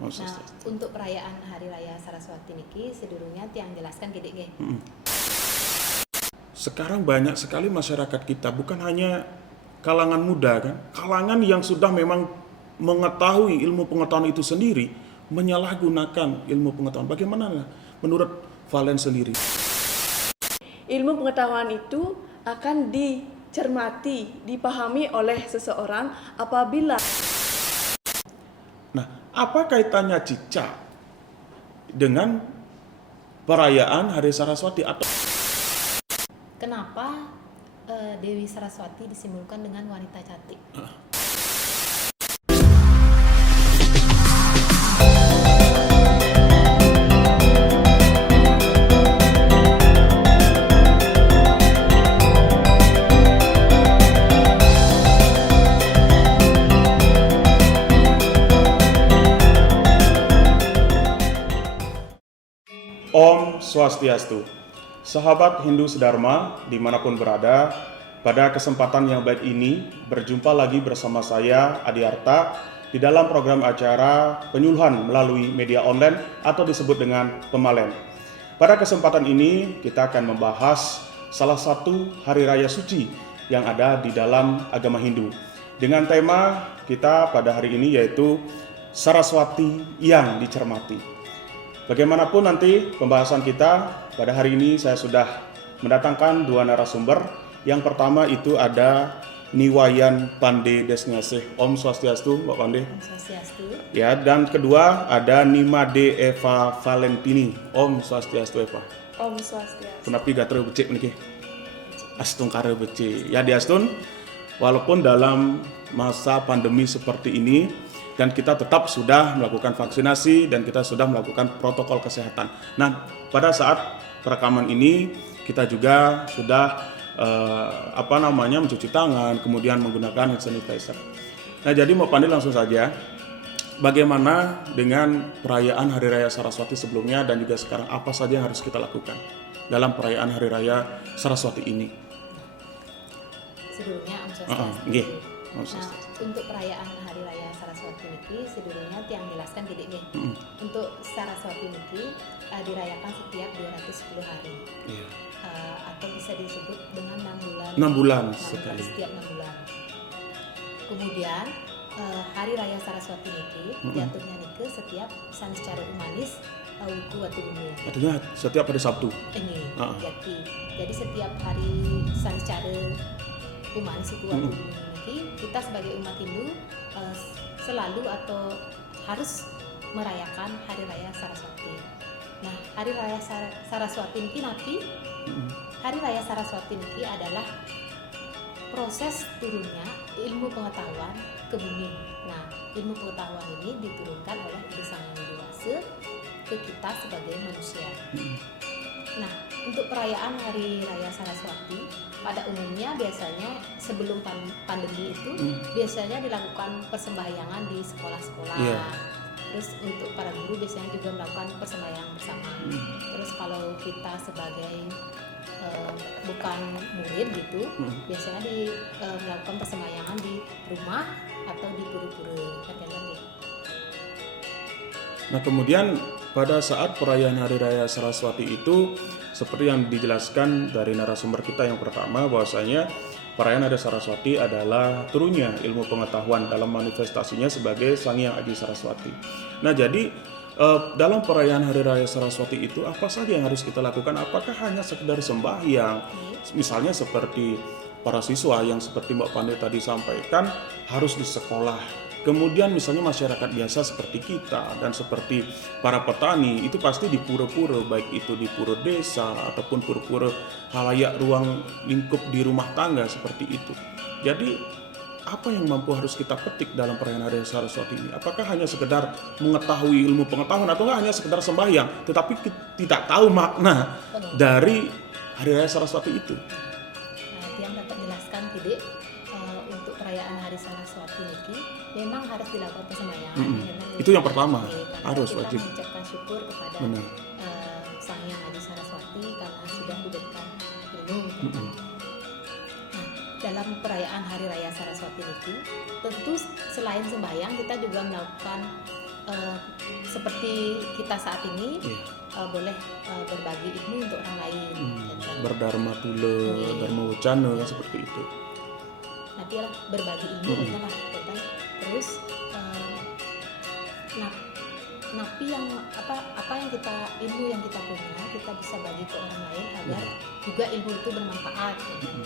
Nah, untuk perayaan Hari Raya Saraswati niki sedurungnya tiang jelaskan gede nggih. Sekarang banyak sekali masyarakat kita, bukan hanya kalangan muda kan, kalangan yang sudah memang mengetahui ilmu pengetahuan itu sendiri, menyalahgunakan ilmu pengetahuan. Bagaimana menurut Valen sendiri? Ilmu pengetahuan itu akan dicermati, dipahami oleh seseorang apabila. Nah, apa kaitannya cicak dengan perayaan Hari Saraswati atau Kenapa Dewi Saraswati disimbolkan dengan wanita cantik? Om Swastiastu. Sahabat Hindu Sedharma dimanapun berada, pada kesempatan yang baik ini berjumpa lagi bersama saya Adi Arta di dalam program acara penyuluhan melalui media online atau disebut dengan Pemalen. Pada kesempatan ini kita akan membahas salah satu hari raya suci yang ada di dalam agama Hindu dengan tema kita pada hari ini yaitu Saraswati yang dicermati. Bagaimanapun nanti pembahasan kita pada hari ini saya sudah mendatangkan dua narasumber. Yang pertama itu ada Niwayan Pande Desngasih. Om Swastiastu, Mbak Pande. Om Swastiastu. Ya, dan kedua ada Nimade Eva Valentini. Om Swastiastu Eva. Om Swastiastu. Punapi gatero becik niki. Astun kare becik. Ya di Astun, walaupun dalam masa pandemi seperti ini dan kita tetap sudah melakukan vaksinasi dan kita sudah melakukan protokol kesehatan. Nah, pada saat perekaman ini kita juga sudah mencuci tangan, kemudian menggunakan hand sanitizer. Nah, jadi Mbak Pandi langsung saja, bagaimana dengan perayaan Hari Raya Saraswati sebelumnya dan juga sekarang, apa saja yang harus kita lakukan dalam perayaan Hari Raya Saraswati ini? Sedurungnya Om Swastiastu. Nggih. Nah, untuk perayaan Hari Raya Saraswati niki sedurungnya tiang jelaskan gede nggih. Untuk Saraswati niki dirayakan setiap 210 hari. Iya. Atau bisa disebut dengan 6 bulan. 6 bulan sekali. Setiap 6 bulan. Kemudian Hari Raya Saraswati niki jatuhnya niki setiap secara humanis wuku watu bumi. Artinya setiap hari Sabtu. Ini jadi setiap hari secara humanis itu watu bumi niki kita sebagai umat Hindu selalu atau harus merayakan Hari Raya Saraswati. Nah, Hari Raya Saraswati niki napi Hari Raya Saraswati niki adalah proses turunnya ilmu pengetahuan ke bumi. Nah, ilmu pengetahuan ini diturunkan oleh Sang Yang Dewasa ke kita sebagai manusia. Nah, untuk perayaan Hari Raya Saraswati pada umumnya biasanya sebelum pandemi itu biasanya dilakukan persembahyangan di sekolah-sekolah. Terus untuk para guru biasanya juga melakukan persembahyangan bersama. Terus kalau kita sebagai bukan murid gitu, biasanya melakukan persembahyangan di rumah atau di pura-pura. Nah, kemudian pada saat perayaan Hari Raya Saraswati itu seperti yang dijelaskan dari narasumber kita yang pertama, bahwasanya perayaan Hari Saraswati adalah turunnya ilmu pengetahuan dalam manifestasinya sebagai Sang Hyang Adi Saraswati. Nah, jadi dalam perayaan Hari Raya Saraswati itu apa saja yang harus kita lakukan? Apakah hanya sekedar sembahyang? Misalnya seperti para siswa yang seperti Mbak Pandai tadi sampaikan harus di sekolah. Kemudian misalnya masyarakat biasa seperti kita dan seperti para petani itu pasti di pura-pura, baik itu di pura desa ataupun pura-pura halayak ruang lingkup di rumah tangga seperti itu. Jadi apa yang mampu harus kita petik dalam perayaan Hari Saraswati ini? Apakah hanya sekedar mengetahui ilmu pengetahuan atau hanya sekedar sembahyang tetapi tidak tahu makna dari Hari Raya Saraswati itu? Nah, yang dapat jelaskan tidak untuk perayaan Hari Saraswati ini memang harus dilakukan persembahyangan. Itu yang pertama, harus kita wajib. mengucapkan syukur kepada Sang Hyang Adi Saraswati karena sudah diberikan ilmu. Nah, dalam perayaan Hari Raya Saraswati itu tentu selain sembahyang kita juga melakukan eh, seperti kita saat ini Iya. boleh berbagi ilmu untuk orang lain. Gitu. Berdharma tula, Iya. dharma wacana kan seperti itu. Nanti lah berbagi ilmu gitu lah, gitu. Terus napi yang apa yang kita ilmu yang kita punya kita bisa bagi ke orang lain agar juga ilmu itu bermanfaat. Gitu.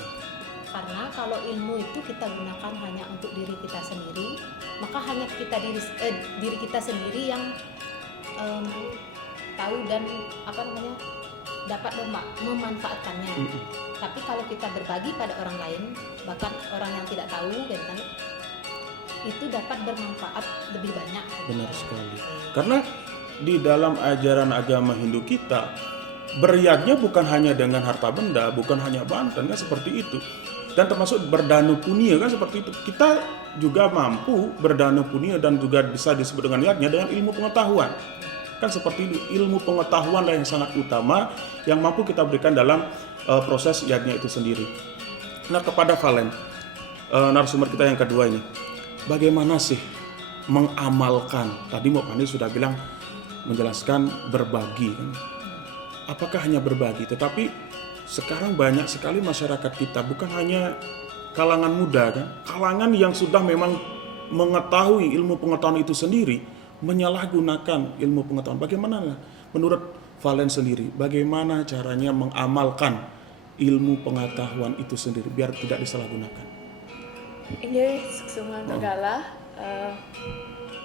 Karena kalau ilmu itu kita gunakan hanya untuk diri kita sendiri, maka hanya diri kita sendiri yang tahu dan dapat memanfaatkannya. Tapi kalau kita berbagi pada orang lain, bahkan orang yang tidak tahu, gitu kan, itu dapat bermanfaat lebih banyak. Benar sekali. Karena di dalam ajaran agama Hindu kita, beriaknya bukan hanya dengan harta benda, bukan hanya banten kan seperti itu. Dan termasuk berdana punya kan seperti itu. Kita juga mampu berdana punya dan juga bisa disebut dengan yagnya dengan ilmu pengetahuan. Kan seperti itu, ilmu pengetahuan yang sangat utama yang mampu kita berikan dalam proses yagnya itu sendiri. Nah, kepada Valen, narasumber kita yang kedua ini, bagaimana sih mengamalkan? Tadi Mbak Pani sudah bilang menjelaskan berbagi kan? Apakah hanya berbagi, tetapi sekarang banyak sekali masyarakat kita, bukan hanya kalangan muda kan, kalangan yang sudah memang mengetahui ilmu pengetahuan itu sendiri, menyalahgunakan ilmu pengetahuan. Bagaimana menurut Valen sendiri, bagaimana caranya mengamalkan ilmu pengetahuan itu sendiri biar tidak disalahgunakan? Ini semua negara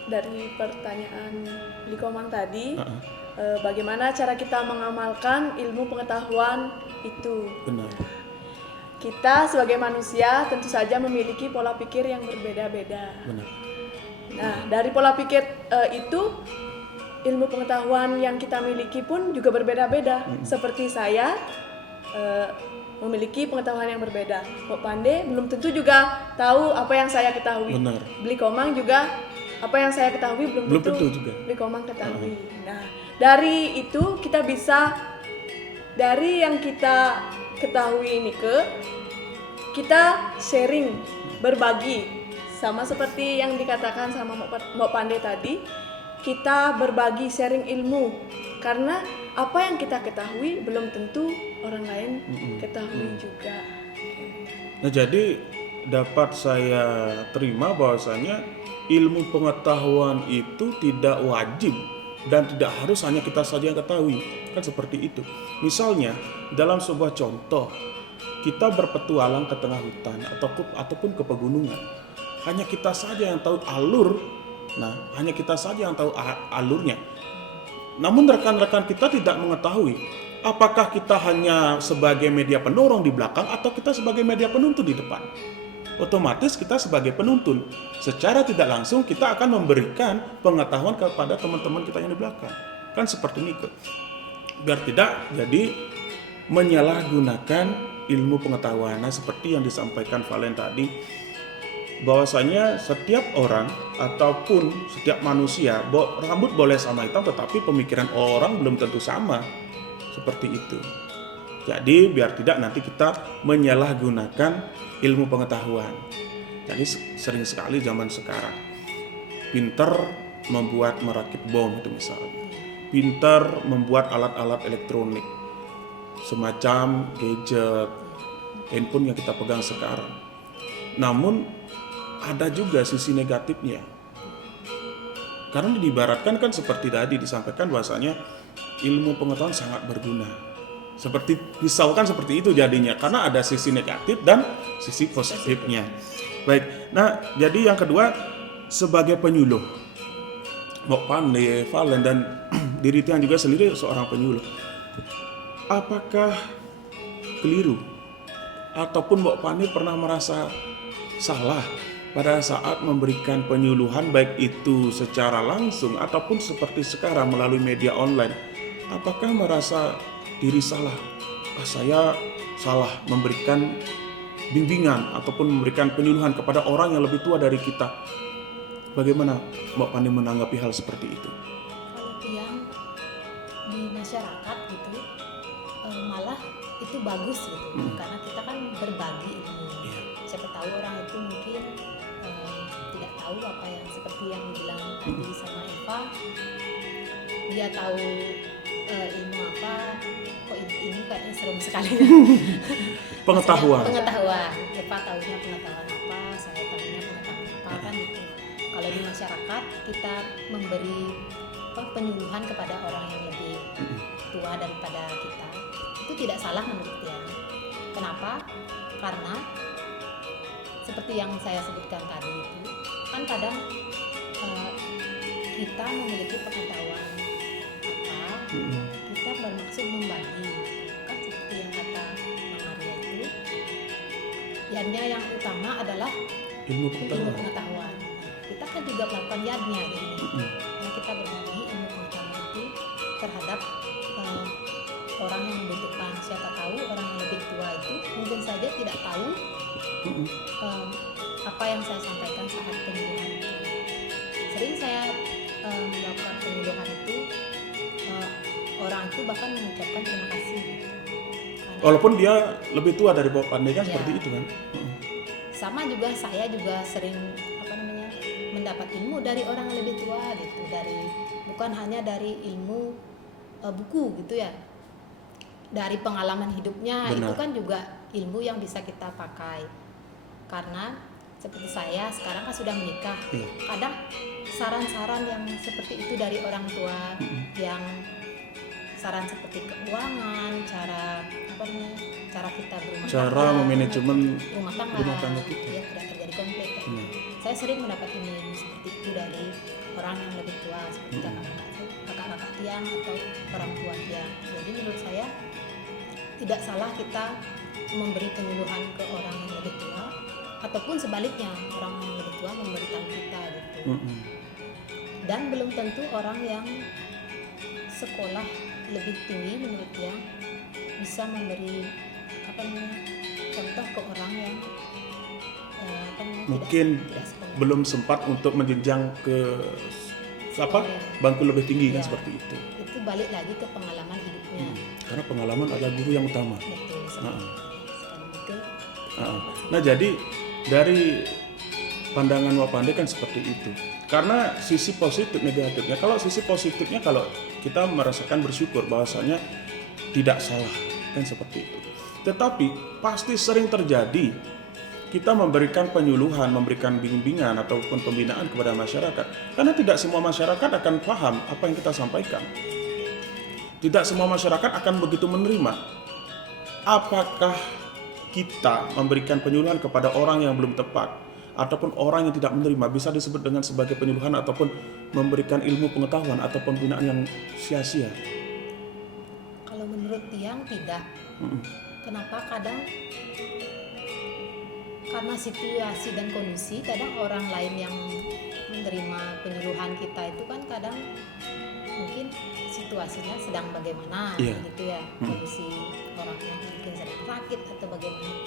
dari pertanyaan Likomang tadi, bagaimana cara kita mengamalkan ilmu pengetahuan itu. Benar. Kita sebagai manusia tentu saja memiliki pola pikir yang berbeda-beda. Benar. Nah, dari pola pikir itu, ilmu pengetahuan yang kita miliki pun juga berbeda-beda. Seperti saya memiliki pengetahuan yang berbeda. Mbok Pande belum tentu juga tahu apa yang saya ketahui. Benar. Beli Komang juga apa yang saya ketahui belum tentu juga. Beli Komang ketahui. Nah, dari itu kita bisa, dari yang kita ketahui ini kita sharing, berbagi, sama seperti yang dikatakan sama Mbok Pande tadi, kita berbagi, sharing ilmu, karena apa yang kita ketahui belum tentu orang lain ketahui juga. Nah, jadi dapat saya terima bahwasanya ilmu pengetahuan itu tidak wajib dan tidak harus hanya kita saja yang ketahui, kan seperti itu. Misalnya dalam sebuah contoh, kita berpetualang ke tengah hutan ataupun ke pegunungan, hanya kita saja yang tahu alur. Nah, hanya kita saja yang tahu alurnya. Namun rekan-rekan kita tidak mengetahui apakah kita hanya sebagai media pendorong di belakang atau kita sebagai media penuntun di depan. Otomatis kita sebagai penuntun, secara tidak langsung kita akan memberikan pengetahuan kepada teman-teman kita yang di belakang. Kan seperti ini. Biar tidak jadi menyalahgunakan ilmu pengetahuan. Nah, seperti yang disampaikan Valen tadi, bahwasanya setiap orang ataupun setiap manusia, rambut boleh sama hitam, tetapi pemikiran orang belum tentu sama. Seperti itu. Jadi biar tidak nanti kita menyalahgunakan ilmu pengetahuan. Jadi sering sekali zaman sekarang pinter merakit bom itu misalnya, pinter membuat alat-alat elektronik semacam gadget, handphone yang kita pegang sekarang. Namun ada juga sisi negatifnya. Karena diibaratkan kan seperti tadi disampaikan bahwasanya ilmu pengetahuan sangat berguna. Seperti pisau kan seperti itu jadinya, karena ada sisi negatif dan sisi positifnya. Baik, nah jadi yang kedua, sebagai penyuluh, Mbok Pande, Valen, dan diri Tian juga sendiri seorang penyuluh. Apakah keliru ataupun Mbok Pande pernah merasa salah pada saat memberikan penyuluhan, baik itu secara langsung ataupun seperti sekarang melalui media online? Apakah merasa diri salah? Saya salah memberikan bimbingan ataupun memberikan penyuluhan kepada orang yang lebih tua dari kita. Bagaimana Mbak Pandi menanggapi hal seperti itu? Kalau yang di masyarakat gitu, malah itu bagus gitu, karena kita kan berbagi ilmu. Siapa tahu orang itu mungkin tidak tahu apa yang seperti yang dibilang tadi sama Eva, dia tahu ilmu apa, kok ini kayaknya serem sekali. Pengetahuan. Pengetahuan. Eva tahunya pengetahuan apa, saya tahunya pengetahuan apa kan gitu. Kalau di masyarakat kita memberi penyuluhan kepada orang yang lebih tua daripada kita, itu tidak salah menurut dia. Kenapa? Karena seperti yang saya sebutkan tadi itu, kan kadang kita memiliki pengetahuan apa, kita bermaksud membagi, kan seperti yang kata Mama Maria itu, yang utama adalah Ilmu ilmu pengetahuan. Kita kan juga melakukan yadnya ini. Nah, kita berbagi ilmu pengetahuan itu terhadap orang yang membutuhkan. Siapa tahu orang yang lebih tua itu mungkin saja tidak tahu apa yang saya sampaikan saat penyuluhan itu. Sering saya melakukan penyuluhan itu, orang itu bahkan mengucapkan terima kasih. Walaupun dia lebih tua dari Bapak Pandey kan Ya. seperti itu kan. Sama juga saya juga sering mendapat ilmu dari orang yang lebih tua gitu, bukan hanya dari ilmu buku gitu ya, dari pengalaman hidupnya. Benar. Itu kan juga ilmu yang bisa kita pakai. Karena seperti saya sekarang kan sudah menikah, kadang saran-saran yang seperti itu dari orang tua, yang saran seperti keuangan, cara kita berumah tangga, Cara memanajemen rumah tangga kita. ya, tidak terjadi konflik. Saya sering mendapat ilmu seperti itu dari orang yang lebih tua, seperti kakak-kakak tiang atau orang tua tiang. Jadi menurut saya tidak salah kita memberi penyuluhan ke orang yang lebih tua, ataupun sebaliknya orang yang lebih tua memberitahu kita gitu. Dan belum tentu orang yang sekolah lebih tinggi menurut dia bisa memberi contoh ke orang yang Mungkin tidak sekolah. belum sempat untuk menjenjang ke bangku lebih tinggi kan Ya. seperti itu. Itu balik lagi ke pengalaman hidupnya. Karena pengalaman adalah guru yang utama. Betul sekali. Nah, jadi dari pandangan Wak Pandey kan seperti itu. Karena sisi positif negatifnya, kalau sisi positifnya kalau kita merasakan bersyukur bahwasanya tidak salah kan seperti itu. Tetapi pasti sering terjadi kita memberikan penyuluhan, memberikan bimbingan ataupun pembinaan kepada masyarakat. Karena tidak semua masyarakat akan paham apa yang kita sampaikan. Tidak semua masyarakat akan begitu menerima. Apakah kita memberikan penyuluhan kepada orang yang belum tepat ataupun orang yang tidak menerima bisa disebut dengan sebagai penyuluhan ataupun memberikan ilmu pengetahuan atau pembinaan yang sia-sia? Kalau menurut tiang tidak. Kenapa? Karena situasi dan kondisi, kadang orang lain yang menerima penyuluhan kita itu kan kadang mungkin situasinya sedang bagaimana gitu ya, kondisi orangnya mungkin sedang sakit atau bagaimana.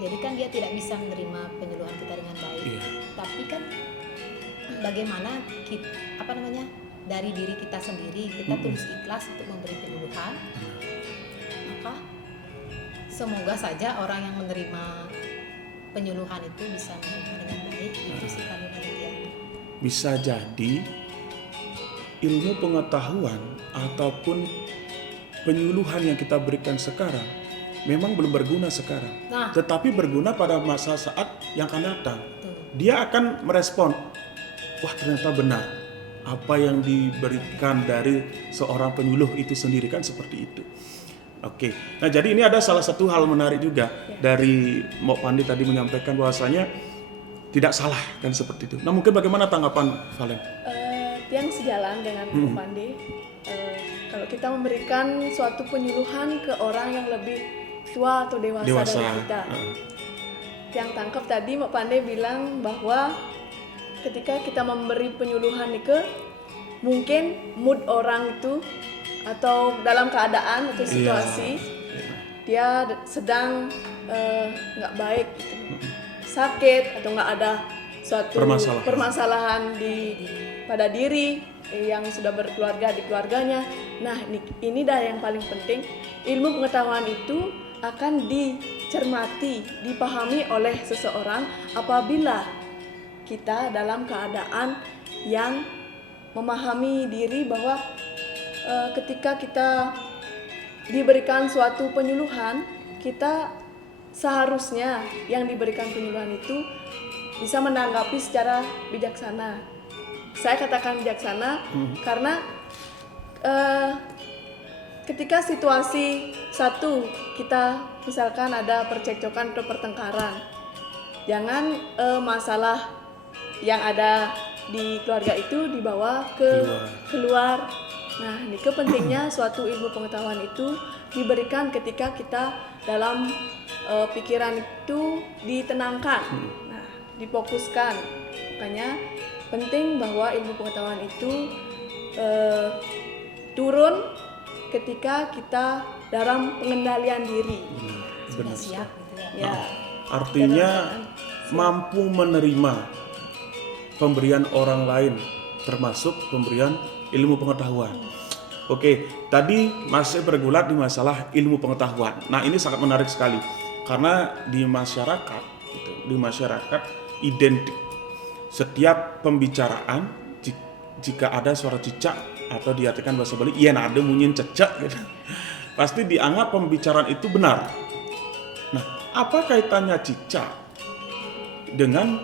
Jadi kan dia tidak bisa menerima penyuluhan kita dengan baik. Tapi kan bagaimana dari diri kita sendiri kita tulus ikhlas untuk memberi penyuluhan, maka semoga saja orang yang menerima penyuluhan itu bisa menerima dengan baik. Itu sih kalau dari dia. Bisa jadi ilmu pengetahuan ataupun penyuluhan yang kita berikan sekarang memang belum berguna sekarang, tetapi berguna pada masa saat yang akan datang. Dia akan merespon, wah ternyata benar apa yang diberikan dari seorang penyuluh itu sendiri kan seperti itu. Oke, nah jadi ini ada salah satu hal menarik juga dari Mbak Pandey tadi menyampaikan bahwasanya tidak salah kan seperti itu. Nah mungkin bagaimana tanggapan Valen? Yang sejalan dengan Mbak Pandey, kalau kita memberikan suatu penyuluhan ke orang yang lebih tua atau dewasa dari kita, yang tangkap tadi Mbak Pandey bilang bahwa ketika kita memberi penyuluhan ke mungkin mood orang itu atau dalam keadaan atau situasi dia sedang nggak baik gitu, sakit atau nggak ada suatu permasalahan pada diri yang sudah berkeluarga di keluarganya. Nah ini dah yang paling penting, ilmu pengetahuan itu akan dicermati, dipahami oleh seseorang apabila kita dalam keadaan yang memahami diri bahwa ketika kita diberikan suatu penyuluhan, kita seharusnya yang diberikan penyuluhan itu bisa menanggapi secara bijaksana. Saya katakan bijaksana karena ketika situasi satu, kita misalkan ada percekcokan atau pertengkaran, jangan masalah yang ada di keluarga itu dibawa ke keluar. Nah, ini pentingnya suatu ilmu pengetahuan itu diberikan ketika kita dalam pikiran itu ditenangkan, nah, difokuskan. Makanya penting bahwa ilmu pengetahuan itu turun ketika kita dalam pengendalian diri. Sudah siap gitu ya. Ya, Artinya mampu menerima pemberian orang lain, termasuk pemberian ilmu pengetahuan. Oke, tadi masih bergulat di masalah ilmu pengetahuan. Nah, ini sangat menarik sekali karena di masyarakat identik setiap pembicaraan jika ada suara cicak atau diartikan bahasa Bali, iya ada munyin cecak gitu. Pasti dianggap pembicaraan itu benar. Nah, apa kaitannya cicak dengan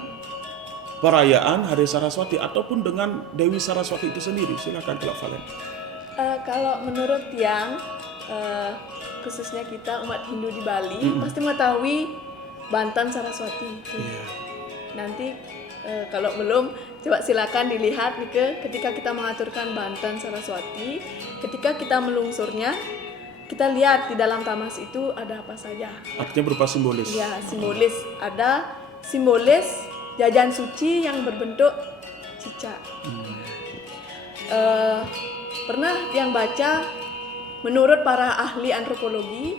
perayaan Hari Saraswati ataupun dengan Dewi Saraswati itu sendiri? Silakan Kak Valen. Kalau menurut Tiang, khususnya kita umat Hindu di Bali pasti mengetahui Bantan Saraswati itu. Nanti kalau belum, coba silakan dilihat nih ketika kita mengaturkan Bantan Saraswati, ketika kita melungsurnya, kita lihat di dalam tamas itu ada apa saja. Artinya berupa simbolis. Ya, simbolis. Ada simbolis jajan suci yang berbentuk cicak. Pernah yang baca, menurut para ahli antropologi,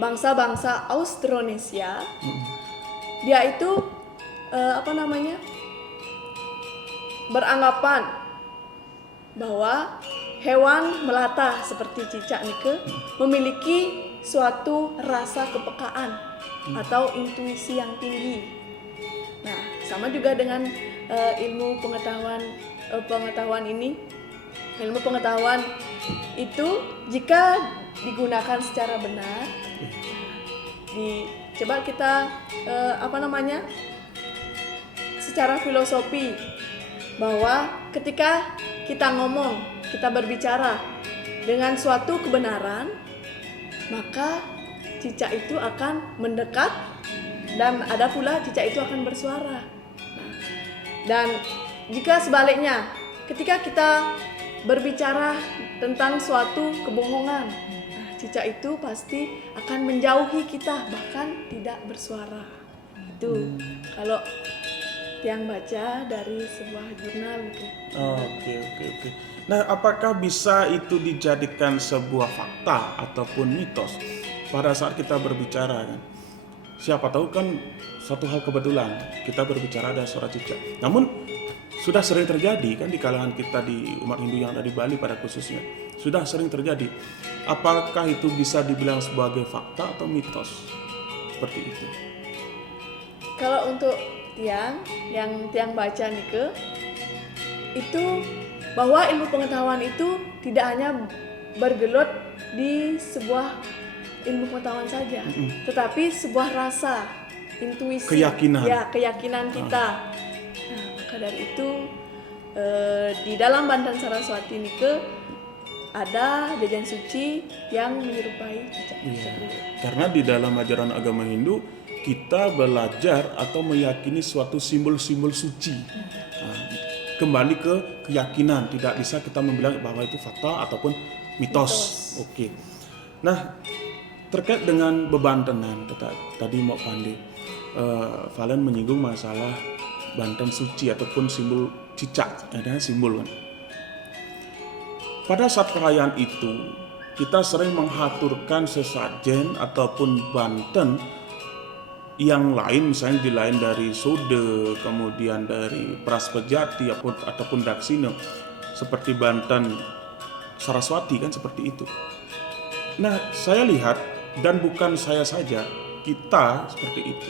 bangsa-bangsa Austronesia, dia itu beranggapan bahwa hewan melata seperti cicak nike memiliki suatu rasa kepekaan atau intuisi yang tinggi. Nah, sama juga dengan ilmu pengetahuan ini. Ilmu pengetahuan itu jika digunakan secara benar, coba kita secara filosofi, bahwa ketika kita ngomong, kita berbicara dengan suatu kebenaran, maka cicak itu akan mendekat dan ada pula cicak itu akan bersuara. Dan jika sebaliknya, ketika kita berbicara tentang suatu kebohongan, cicak itu pasti akan menjauhi kita, bahkan tidak bersuara. Itu kalau yang baca dari sebuah jurnal gitu. Oke. Nah, apakah bisa itu dijadikan sebuah fakta ataupun mitos pada saat kita berbicara kan? Siapa tahu kan suatu hal kebetulan kita berbicara ada suara cicak. Namun sudah sering terjadi kan di kalangan kita di umat Hindu yang ada di Bali pada khususnya. Sudah sering terjadi. Apakah itu bisa dibilang sebagai fakta atau mitos? Seperti itu. Kalau untuk Tiang baca nike, itu bahwa ilmu pengetahuan itu tidak hanya bergelut di sebuah ilmu pengetahuan saja, tetapi sebuah rasa, intuisi, keyakinan kita. Nah, maka dari itu di dalam Bantan Saraswati nike ada jajan suci yang menyerupai cicak. Karena di dalam ajaran agama Hindu kita belajar atau meyakini suatu simbol-simbol suci. Nah, kembali ke keyakinan, tidak bisa kita membilang bahwa itu fakta ataupun mitos. Oke. Nah, terkait dengan bebantenan tadi Mbak Pandi, Valen menyinggung masalah Banten suci ataupun simbol cicak, ada simbol kan. Pada saat perayaan itu, kita sering menghaturkan sesajen ataupun banten yang lain, misalnya di lain dari Sode, kemudian dari Praspejati ataupun Daksina, seperti Banten Saraswati kan seperti itu. Nah, saya lihat, dan bukan saya saja, kita seperti itu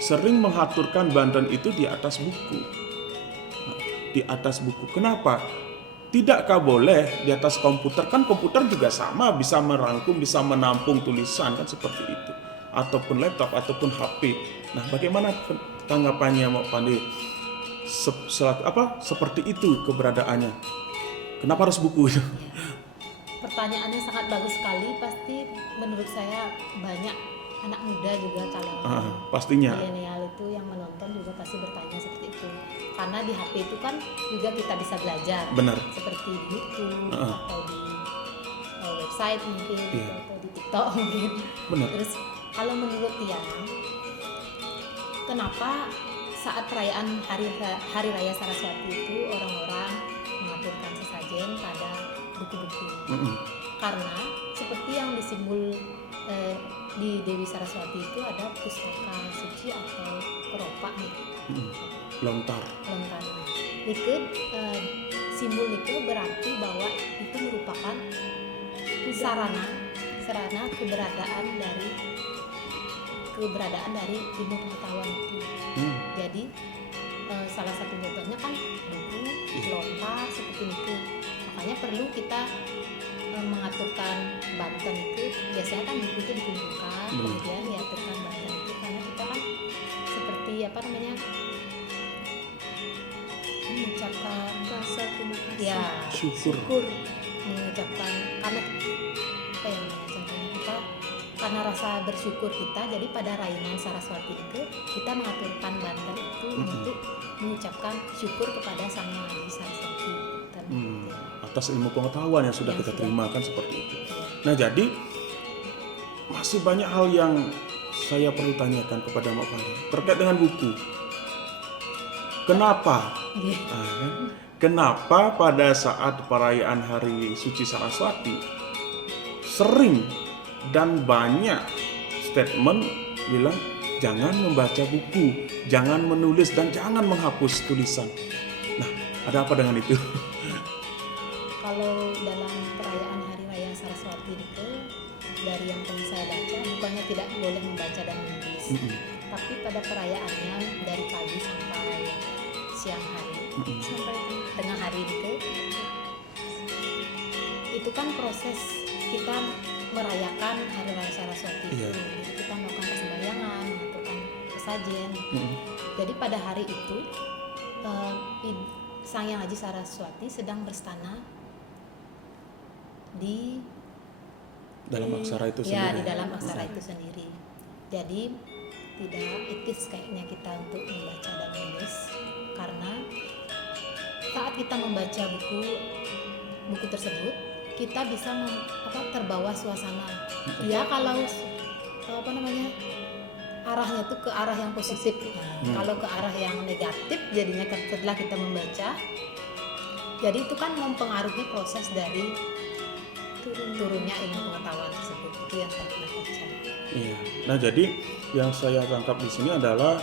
sering menghaturkan Banten itu di atas buku. Nah, di atas buku. Kenapa? Tidakkah boleh di atas komputer? Kan komputer juga sama, bisa merangkum, bisa menampung tulisan kan seperti itu. Ataupun laptop, ataupun HP. Nah, bagaimana tanggapannya Mbak Pandi? Seperti itu keberadaannya. Kenapa harus buku itu? Pertanyaannya sangat bagus sekali. Pasti menurut saya banyak anak muda juga kalau pastinya milenial itu yang menonton juga pasti bertanya seperti itu. Karena di HP itu kan juga kita bisa belajar. Benar. Seperti di YouTube atau di website mungkin atau di TikTok mungkin. Benar. Terus kalau menurut Tiang, kenapa saat perayaan Hari Raya Saraswati itu orang-orang mengaturkan sesajen pada buku-buku? Karena seperti yang disimbol di Dewi Saraswati itu ada pustaka suci atau keropak nih. Lontar. Itu simbol itu berarti bahwa itu merupakan sarana keberadaan dari ilmu pengetahuan itu. Jadi salah satu contohnya kan buku, lontar seperti itu. Makanya perlu kita mengaturkan banten itu, biasanya kan buku itu dikumpulkan, kemudian diaturkan banten itu karena kita kan seperti mengucapkan rasa terima kasih. ya Syukur. mengucapkan karena contohnya kita karena rasa bersyukur kita, jadi pada rainan Saraswati itu kita mengaturkan banten itu untuk mengucapkan syukur kepada Sang Yang Aji Saraswati atas ilmu pengetahuan yang sudah kita terima kan seperti itu. Nah, jadi masih banyak hal yang saya perlu tanyakan kepada Mbak Pandi terkait dengan buku. Kenapa? Kenapa pada saat perayaan Hari Suci Saraswati sering dan banyak statement bilang jangan membaca buku, jangan menulis dan jangan menghapus tulisan. Nah, ada apa dengan itu? Kalau dalam perayaan Hari Raya Saraswati itu, dari yang pernah saya baca, bukannya tidak boleh membaca dan menulis, tapi pada perayaannya dari pagi sampai siang hari, sampai tengah hari itu kan proses kita merayakan Hari Raya Saraswati itu. Jadi kita melakukan persembahyangan, mengaturkan sesajen. Jadi pada hari itu Sang Yang Aji Saraswati sedang berstana di dalam aksara itu sendiri. Ya, di dalam aksara itu sendiri. Jadi tidak etis kayaknya kita untuk membaca dan menulis, karena saat kita membaca buku tersebut kita bisa terbawa suasana. Ya kalau arahnya tuh ke arah yang positif. Kalau ke arah yang negatif jadinya setelah kita membaca, jadi itu kan mempengaruhi proses dari turunnya ilmu pengetahuan tersebut. Itu yang saya pernah baca. Iya. Nah, jadi yang saya tangkap di sini adalah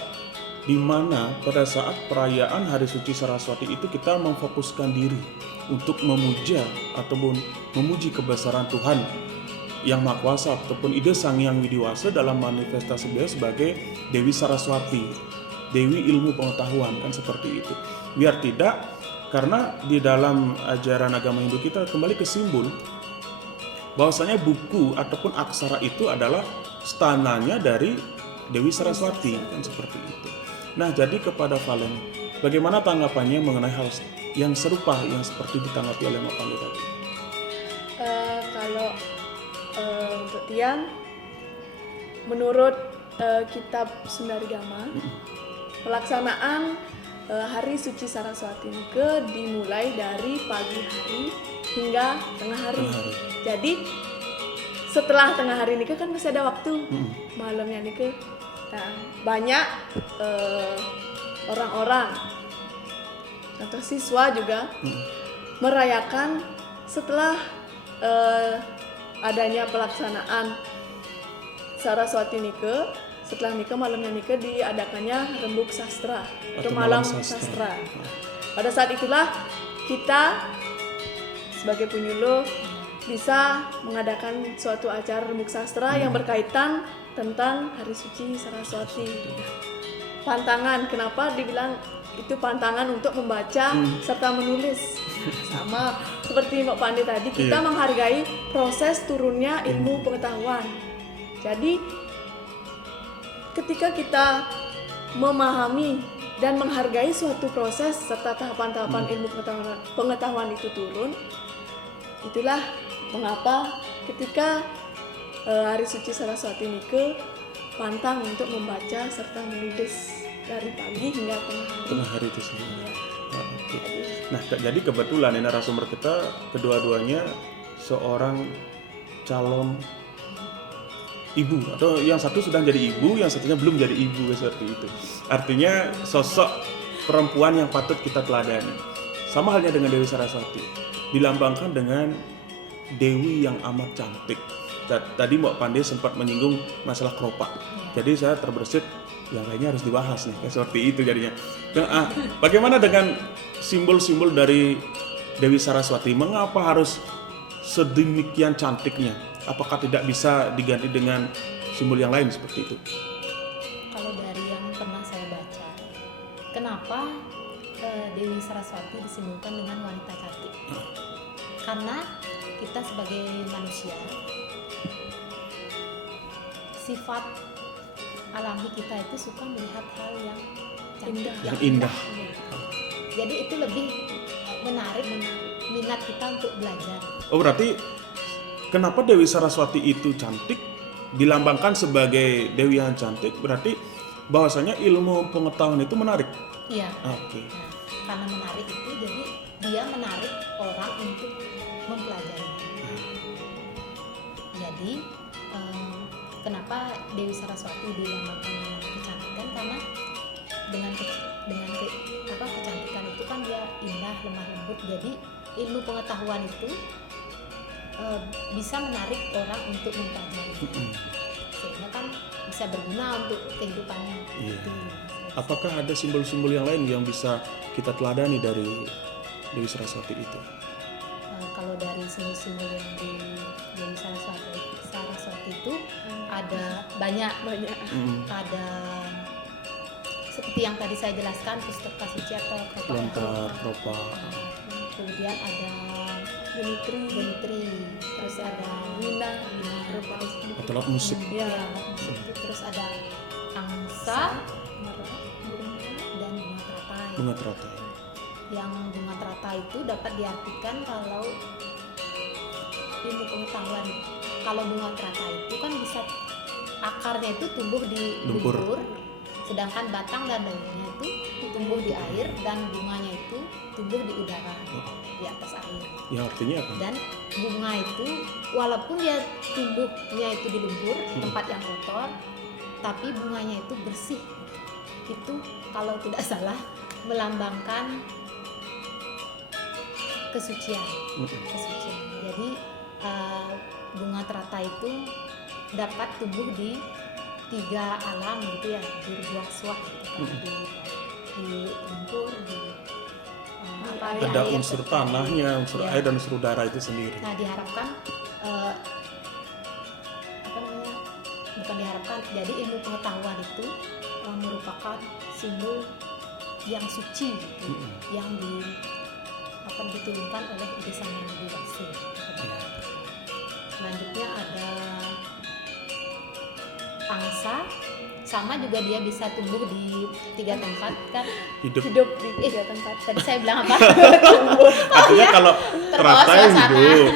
di mana pada saat perayaan Hari Suci Saraswati itu kita memfokuskan diri untuk memuja ataupun memuji kebesaran Tuhan yang Maha Kuasa ataupun ide Sang Yang Widiwasa dalam manifestasi beliau sebagai Dewi Saraswati, Dewi ilmu pengetahuan kan seperti itu. Biar tidak, karena di dalam ajaran agama Hindu kita kembali ke simbol bahwasanya buku ataupun aksara itu adalah stananya dari Dewi Saraswati kan seperti itu. Nah, jadi kepada Valen, bagaimana tanggapannya mengenai hal yang serupa yang seperti ditanggapi oleh Mbak Pandi tadi? Kalau untuk Tiang, menurut kitab Sundarigama, pelaksanaan Hari Suci Saraswati ke dimulai dari pagi hari hingga tengah hari. Jadi setelah tengah hari nikah kan masih ada waktu, malamnya nikah. Nah, banyak orang-orang atau siswa juga merayakan setelah adanya pelaksanaan Saraswati nikah. Setelah nikah, malamnya nikah diadakannya rembuk sastra atau malam sastra. Pada saat itulah kita sebagai penyuluh bisa mengadakan suatu acara rembuk sastra yang berkaitan tentang Hari Suci Saraswati. Pantangan, kenapa dibilang itu pantangan untuk membaca serta menulis. Sama seperti Mbak Pandi tadi, kita menghargai proses turunnya ilmu pengetahuan. Jadi ketika kita memahami dan menghargai suatu proses serta tahapan-tahapan ilmu pengetahuan itu turun, itulah mengapa ketika Hari Suci Saraswati Nike pantang untuk membaca serta menulis dari pagi hingga tengah hari itu sendiri. Oke. Nah, jadi kebetulan ini narasumber kita kedua-duanya seorang calon ibu, atau yang satu sudah jadi ibu, yang satunya belum jadi ibu, seperti itu. Artinya sosok perempuan yang patut kita teladani. Sama halnya dengan Dewi Saraswati, dilambangkan dengan dewi yang amat cantik. Tadi Mbak Pandey sempat menyinggung masalah keropak. Jadi saya terbersit yang lainnya harus dibahas nih, kayak seperti itu jadinya. Nah, bagaimana dengan simbol-simbol dari Dewi Saraswati? Mengapa harus sedemikian cantiknya? Apakah tidak bisa diganti dengan simbol yang lain seperti itu? Kalau dari yang pernah saya baca, kenapa Dewi Saraswati disimbolkan dengan wanita cantik? Karena kita sebagai manusia, sifat alami kita itu suka melihat hal yang cantik, yang indah. Jadi itu lebih menarik minat kita untuk belajar. Oh, berarti kenapa Dewi Saraswati itu cantik, dilambangkan sebagai dewi yang cantik, berarti bahwasanya ilmu pengetahuan itu menarik. Iya. Oke. Nah, karena menarik itu, jadi dia menarik orang untuk mempelajari. Jadi kenapa Dewi Saraswati dilambangkan dengan kecantikan? Karena dengan kecantikan itu kan dia indah, lemah lembut. Jadi ilmu pengetahuan itu bisa menarik orang untuk mempelajari, sehingga kan bisa berguna untuk kehidupannya. Iya. Gitu. Apakah ada simbol-simbol yang lain yang bisa kita teladani dari Dewi Saraswati itu? Kalau dari simbol-simbol yang di Dewi Saraswati itu ada banyak. Ada seperti yang tadi saya jelaskan, pustaka suci atau keropak. Kemudian ada Gentri, terus ada Wina, Atau alat musik. ya, terus ada angsa dan bunga teratai. Yang bunga teratai itu dapat diartikan kalau ilmu pengetahuan. Kalau bunga teratai itu kan bisa akarnya itu tumbuh di lumpur, sedangkan batang dan daunnya itu tumbuh di air dan bunganya itu tumbuh di udara, di atas air. Ya, artinya apa? Dan bunga itu walaupun dia tumbuhnya itu di lumpur, tempat yang kotor, tapi bunganya itu bersih. Itu kalau tidak salah melambangkan kesucian. Jadi bunga teratai itu dapat tumbuh di 3 alam gitu ya, di ruang gitu, di lumpur, di ada air, unsur tanahnya, unsur air dan unsur udara itu sendiri. Nah, diharapkan bukan diharapkan, jadi ilmu pengetahuan itu merupakan simbol yang suci gitu, yang diturunkan oleh Ide Sang Yang Widi Wasi. Selanjutnya ada angsa, sama juga dia bisa tumbuh di 3 tempat kan. Hidup di 3 tempat. Tadi saya bilang apa? Artinya kalau Terbawa teratai suasana. hidup,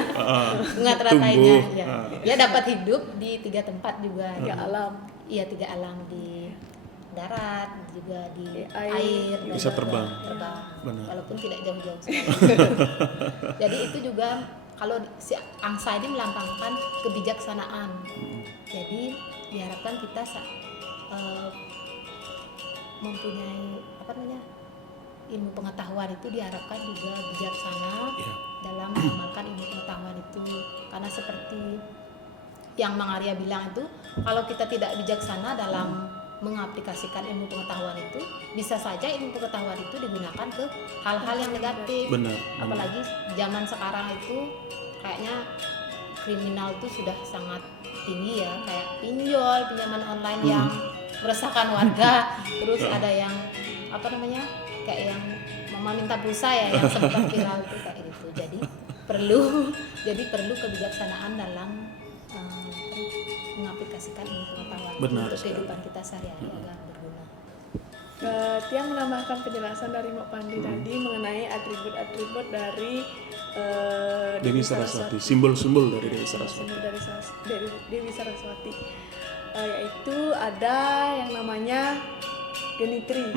Bunga teratainya tumbuh. ya. Dia dapat hidup di 3 tempat juga. 3 alam. Iya, 3 alam, di darat, juga di air. air, dan Bisa juga terbang. Walaupun tidak jauh-jauh sekali. Jadi itu juga kalau si angsa ini melambangkan kebijaksanaan. Jadi diharapkan kita mempunyai ilmu pengetahuan itu diharapkan juga bijaksana dalam mengamalkan ilmu pengetahuan itu. Karena seperti yang Mang Arya bilang itu, kalau kita tidak bijaksana dalam mengaplikasikan ilmu pengetahuan itu, bisa saja ilmu pengetahuan itu digunakan ke hal-hal yang negatif. Benar. Apalagi zaman sekarang itu kayaknya kriminal itu sudah sangat tinggi ya, kayak pinjaman online yang meresahkan warga. Terus ada yang kayak yang mama minta pulsa ya yang sempat viral itu kayak gitu. Jadi perlu kebijaksanaan dalam mengaplikasikan ilmu pengetahuan Benar untuk sekali. kehidupan kita sehari-hari agar berguna. Tiang menambahkan penjelasan dari Mbak Pandi tadi mengenai atribut-atribut dari Dewi Saraswati, simbol-simbol dari Dewi Saraswati. Simbol dari Dewi Saraswati, yaitu ada yang namanya genitri.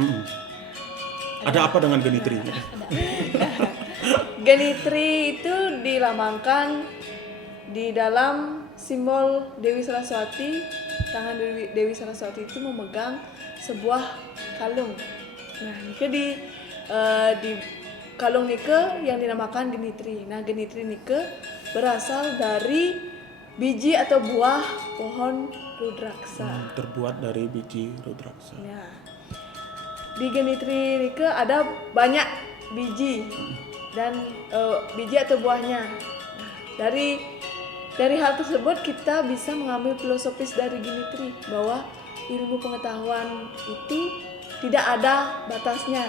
Ada apa dengan genitri? Genitri itu dilambangkan di dalam simbol Dewi Saraswati. Tangan Dewi Saraswati itu memegang sebuah kalung. Nah, nike di kalung nike yang dinamakan genitri. Nah, genitri nike berasal dari biji atau buah pohon rudraksa. Terbuat dari biji rudraksa. Ya. Di genitri nike ada banyak biji dan biji atau buahnya. Nah, dari hal tersebut kita bisa mengambil filosofis dari genitri bahwa ilmu pengetahuan itu tidak ada batasnya.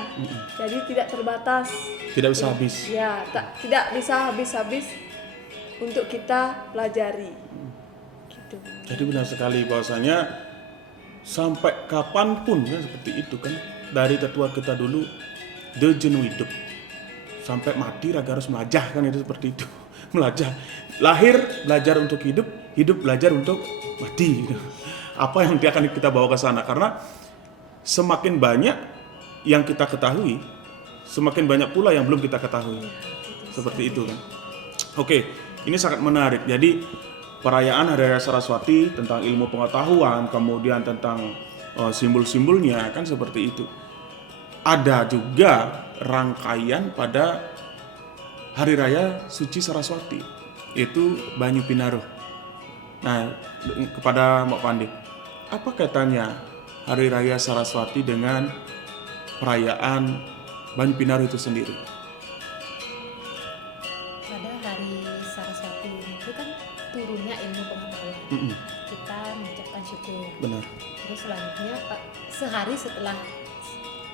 Jadi tidak terbatas. Tidak bisa habis. Ya, tidak bisa habis-habis untuk kita pelajari. Gitu. Jadi benar sekali bahwasanya sampai kapanpun kan seperti itu kan, dari tetua kita dulu jenuh hidup sampai mati raga harus melajah kan, itu seperti itu. Melajah, lahir belajar untuk hidup, hidup belajar untuk mati gitu. Apa yang akan kita bawa ke sana, karena semakin banyak yang kita ketahui, semakin banyak pula yang belum kita ketahui. Seperti itu kan. Oke, ini sangat menarik. Jadi perayaan Hari Raya Saraswati tentang ilmu pengetahuan, kemudian tentang simbol-simbolnya kan seperti itu. Ada juga rangkaian pada Hari Raya Suci Saraswati, itu Banyu Pinaruh. Nah, kepada Mbak Pandi, apa kaitannya Hari Raya Saraswati dengan perayaan Banyu Pinaruh itu sendiri? Pada hari Saraswati itu kan turunnya ilmu pengetahuan. Kita mengucapkan syukur. Benar. Terus selanjutnya sehari setelah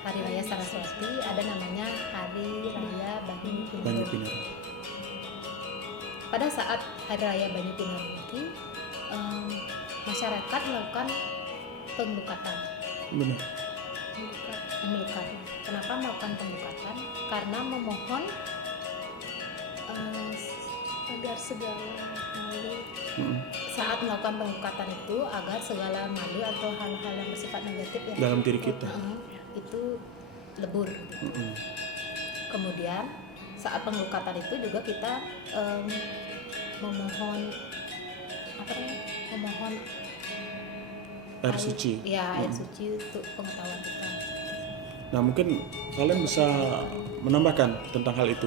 Hari Raya Saraswati ada namanya Hari Raya Banyu Banyu Pinaruh. Pinaruh. Pada saat Hari Raya Banyu Pinaruh ini masyarakat melakukan pemberkatan. Benar. Pemberkatan. Kenapa melakukan pemberkatan? Karena memohon Agar segala malu saat melakukan pemberkatan itu agar segala malu atau hal-hal yang bersifat negatif yang Dalam diri kita. itu lebur. Kemudian saat pemberkatan itu juga kita memohon memohon Air suci. Ya, air suci untuk pengetahuan kita. Nah, mungkin kalian bisa menambahkan tentang hal itu.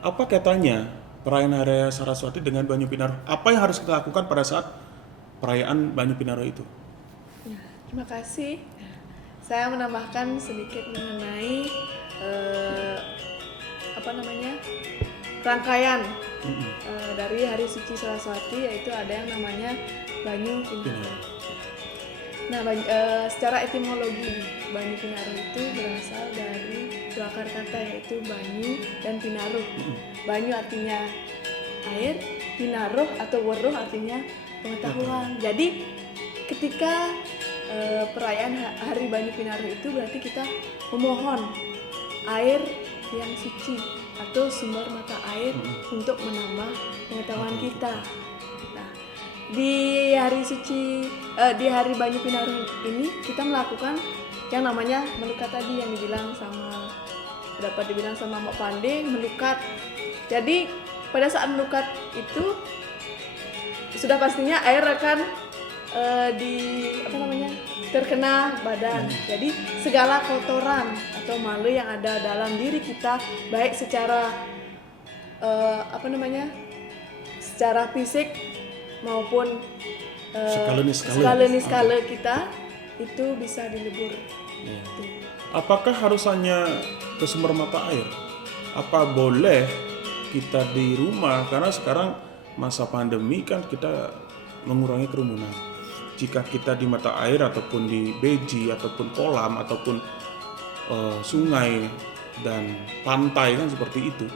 Apa kaitannya perayaan Hari Raya Saraswati dengan Banyu Pinaruh? Apa yang harus kita lakukan pada saat perayaan Banyu Pinaruh itu? Terima kasih. Saya menambahkan sedikit mengenai rangkaian dari Hari Suci Saraswati, yaitu ada yang namanya Banyu Pinaruh. Nah, secara etimologi Banyu Pinaruh itu berasal dari dua akar kata, yaitu banyu dan pinaruh. Banyu artinya air, pinaruh atau weruh artinya pengetahuan. Jadi ketika perayaan Hari Banyu Pinaruh itu berarti kita memohon air yang suci atau sumber mata air untuk menambah pengetahuan kita. Nah, di hari suci di Hari Banyu Pinaruh ini kita melakukan yang namanya melukat tadi yang dapat dibilang sama Mbak Pande, melukat. Jadi pada saat melukat itu sudah pastinya air akan terkena badan. Jadi segala kotoran atau malu yang ada dalam diri kita, baik secara secara fisik maupun skala kita itu bisa dilebur. Apakah harus hanya ke sumber mata air? Apa boleh kita di rumah? Karena sekarang masa pandemi kan kita mengurangi kerumunan. Jika kita di mata air ataupun di beji ataupun kolam ataupun sungai dan pantai kan seperti itu.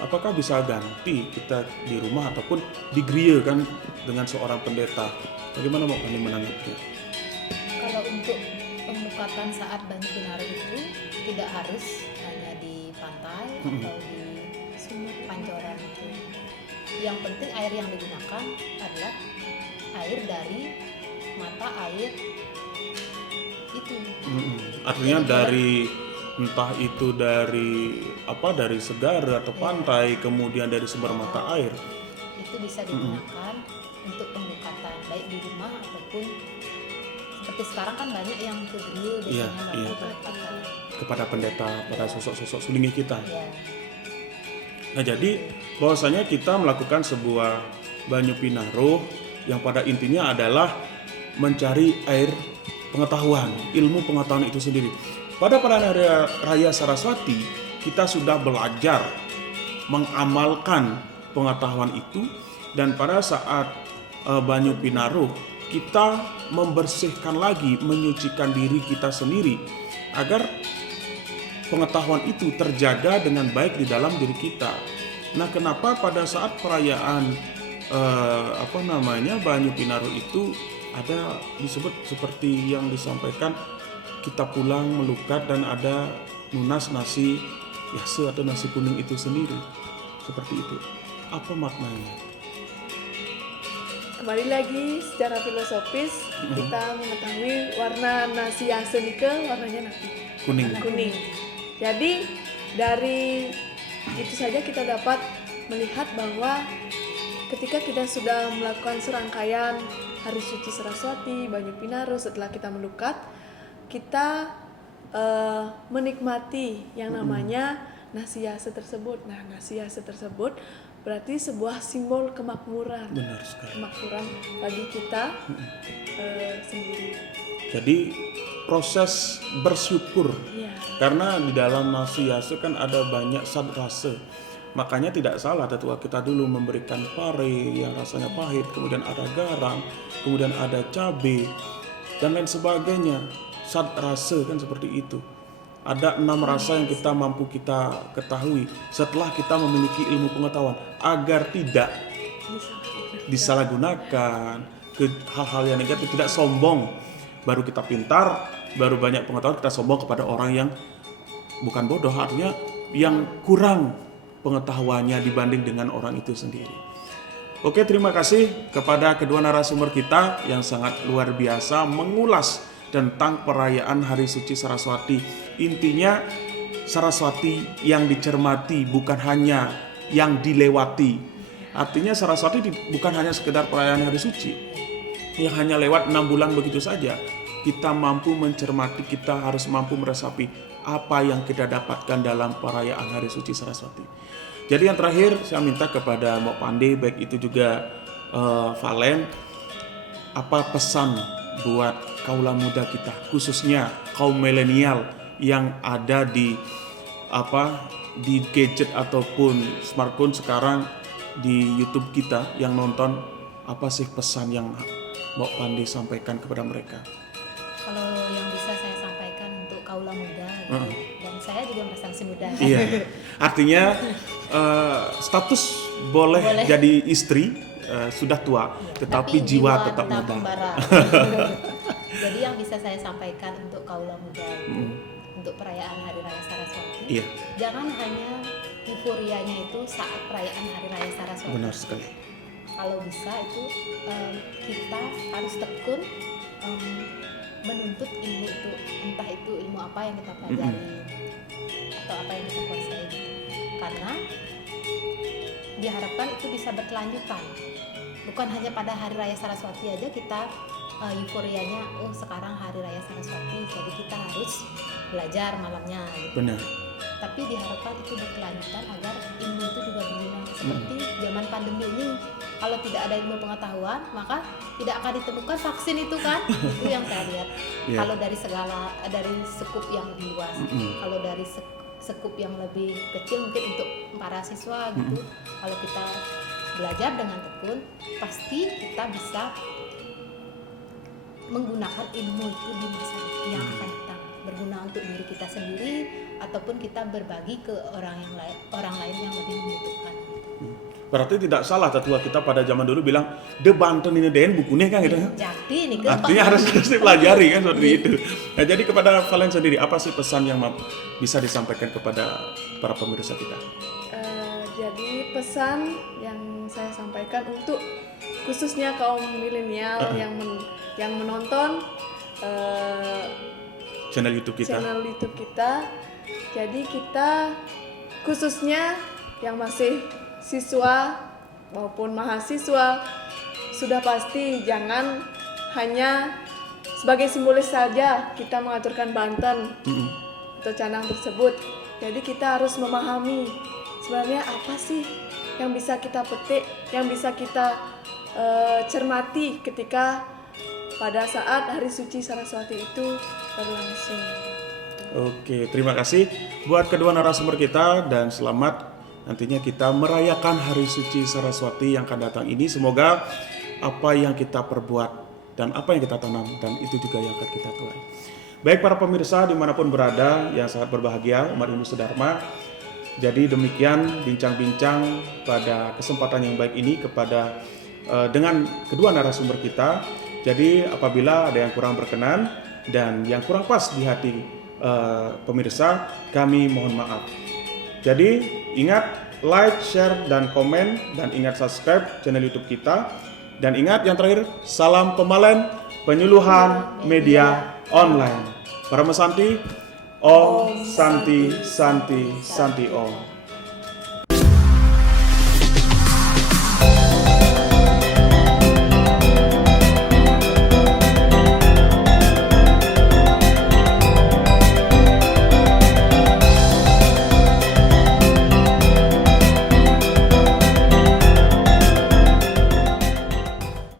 Apakah bisa ganti kita di rumah ataupun di gereja kan dengan seorang pendeta? Bagaimana mau kami menanggapinya? Kalau untuk pemukatan saat banyu binara itu tidak harus hanya di pantai atau di sumur pancoran itu. Yang penting air yang digunakan adalah air dari mata air itu. Artinya dari entah itu dari segara atau pantai, kemudian dari sumber mata air. Itu bisa digunakan untuk pemukatan baik di rumah ataupun seperti sekarang kan banyak yang ke gereja biasanya melakukan pemukatan. Kepada pendeta, pada sosok-sosok sulingi kita. Ya. Nah, jadi bahwasanya kita melakukan sebuah banyu pinaruh yang pada intinya adalah mencari air pengetahuan, ilmu pengetahuan itu sendiri. Pada perayaan Raya Saraswati, kita sudah belajar mengamalkan pengetahuan itu, dan pada saat banyu pinaruh, kita membersihkan lagi, menyucikan diri kita sendiri agar pengetahuan itu terjaga dengan baik di dalam diri kita. Nah, kenapa pada saat perayaan banyu pinaruh itu ada disebut seperti yang disampaikan, kita pulang melukat dan ada nunas nasi yase atau nasi kuning itu sendiri, seperti itu. Apa maknanya? Kembali lagi secara filosofis, kita mengetahui warna nasi yase nike warnanya kuning. Jadi dari itu saja kita dapat melihat bahwa ketika kita sudah melakukan serangkaian Hari Suci Saraswati, banyu pinaruh, setelah kita melukat, kita menikmati yang namanya nasi yase tersebut. Nah, nasi yase tersebut berarti sebuah simbol kemakmuran. Benar sekali. Kemakmuran bagi kita sendiri. Jadi proses bersyukur. Iya. Karena di dalam nasi yase kan ada banyak sad rasa. Makanya tidak salah tetua kita dulu memberikan pare yang rasanya pahit, kemudian ada garam, kemudian ada cabai dan lain sebagainya. Sad rasa kan seperti itu. Ada 6 rasa yang kita mampu kita ketahui setelah kita memiliki ilmu pengetahuan agar tidak disalahgunakan ke hal-hal yang negatif, tidak sombong. Baru kita pintar, baru banyak pengetahuan, kita sombong kepada orang yang bukan bodoh, artinya yang kurang pengetahuannya dibanding dengan orang itu sendiri. Oke, terima kasih kepada kedua narasumber kita yang sangat luar biasa mengulas tentang perayaan Hari Suci Saraswati. Intinya Saraswati yang dicermati, bukan hanya yang dilewati. Artinya Saraswati bukan hanya sekedar perayaan Hari Suci yang hanya lewat 6 bulan begitu saja. Kita mampu mencermati, kita harus mampu meresapi apa yang kita dapatkan dalam perayaan Hari Suci Saraswati. Jadi yang terakhir saya minta kepada Mbok Pande, baik itu juga Valen, apa pesan buat kaula muda kita, khususnya kaum milenial yang ada di gadget ataupun smartphone sekarang, di YouTube kita yang nonton, apa sih pesan yang Mbok Pande sampaikan kepada mereka? Kalau yang bisa saya sampaikan untuk kaula muda gitu, dan saya juga merasa masih muda. Iya, artinya status boleh jadi istri, sudah tua, tetapi jiwa tetap muda. Membara. Jadi yang bisa saya sampaikan untuk kaula muda untuk perayaan Hari Raya Saraswati, jangan hanya euforianya itu saat perayaan Hari Raya Saraswati. Benar sekali. Kalau bisa itu kita harus tekun menuntut ilmu itu, entah itu ilmu apa yang kita pelajari atau apa yang kita kuasai gitu. Karena diharapkan itu bisa berkelanjutan, bukan hanya pada Hari Raya Saraswati aja kita euforianya, oh sekarang Hari Raya Saraswati jadi kita harus belajar malamnya gitu. Benar. Tapi diharapkan itu berkelanjutan agar ilmu itu juga berguna. Seperti zaman pandemi ini, kalau tidak ada ilmu pengetahuan maka tidak akan ditemukan vaksin itu kan. Itu yang saya lihat. Kalau dari sekup yang lebih luas, kalau dari sekup yang lebih kecil mungkin untuk para siswa gitu, kalau kita belajar dengan tekun, pasti kita bisa menggunakan ilmu itu di masa yang akan datang. berguna untuk diri kita sendiri ataupun kita berbagi ke orang lain yang lebih membutuhkan. Berarti tidak salah tetua kita pada zaman dulu bilang de Banten ini den bukunya kan gitu. Jadi nih Artinya harus dipelajari kan seperti itu. Nah, jadi kepada kalian sendiri apa sih pesan yang bisa disampaikan kepada para pemirsa kita? Jadi pesan yang saya sampaikan untuk khususnya kaum milenial yang menonton Channel YouTube kita. Jadi kita khususnya yang masih siswa maupun mahasiswa sudah pasti jangan hanya sebagai simbolis saja kita mengaturkan Banten atau canang tersebut. Jadi kita harus memahami sebenarnya apa sih yang bisa kita petik, yang bisa kita cermati ketika pada saat Hari Suci Saraswati itu berlangsung. Oke, terima kasih buat kedua narasumber kita dan selamat nantinya kita merayakan Hari Suci Saraswati yang akan datang ini. Semoga apa yang kita perbuat dan apa yang kita tanam dan itu juga yang akan kita tuai. Baik para pemirsa dimanapun berada yang sangat berbahagia umat Hindu Sedharma. Jadi demikian bincang-bincang pada kesempatan yang baik ini dengan kedua narasumber kita. Jadi apabila ada yang kurang berkenan dan yang kurang pas di hati pemirsa, kami mohon maaf. Jadi ingat like, share, dan komen, dan ingat subscribe channel YouTube kita. Dan ingat yang terakhir, salam pemalen penyuluhan media online. Para Santi, Om Santi Santi Santi Om.